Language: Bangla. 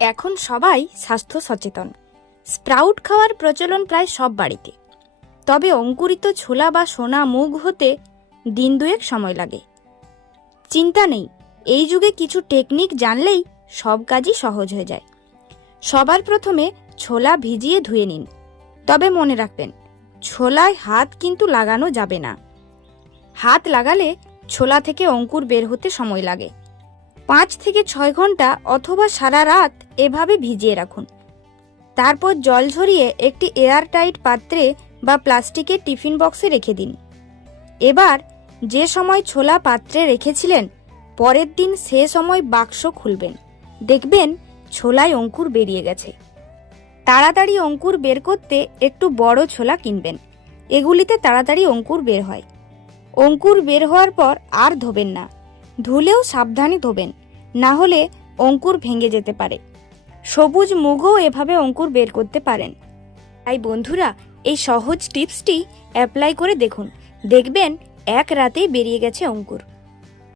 এখন সবাই স্বাস্থ্য সচেতন। স্প্রাউট খাওয়ার প্রচলন প্রায় সব বাড়িতে। তবে অঙ্কুরিত ছোলা বা সোনা মুগ হতে দিন দুয়েক সময় লাগে। চিন্তা নেই, এই যুগে কিছু টেকনিক জানলেই সব কাজই সহজ হয়ে যায়। সবার প্রথমে ছোলা ভিজিয়ে ধুয়ে নিন। তবে মনে রাখবেন, ছোলায় হাত কিন্তু লাগানো যাবে না। হাত লাগালে ছোলা থেকে অঙ্কুর বের হতে সময় লাগে। পাঁচ থেকে ছয় ঘণ্টা অথবা সারা রাত এভাবে ভিজিয়ে রাখুন। তারপর জল ঝরিয়ে একটি এয়ারটাইট পাত্রে বা প্লাস্টিকের টিফিন বক্সে রেখে দিন। এবার যে সময় ছোলা পাত্রে রেখেছিলেন, পরের দিন সে সময় বাক্স খুলবেন। দেখবেন ছোলায় অঙ্কুর বেরিয়ে গেছে। তাড়াতাড়ি অঙ্কুর বের করতে একটু বড় ছোলা কিনবেন। এগুলিতে তাড়াতাড়ি অঙ্কুর বের হয়। অঙ্কুর বের হওয়ার পর আর ধোবেন না। ধুলেও সাবধানে ধোবেন, না হলে অঙ্কুর ভেঙে যেতে পারে। সবুজ মুগও এভাবে অঙ্কুর বের করতে পারেন। তাই বন্ধুরা, এই সহজ টিপসটি অ্যাপ্লাই করে দেখুন। দেখবেন, এক রাতেই বেরিয়ে গেছে অঙ্কুর।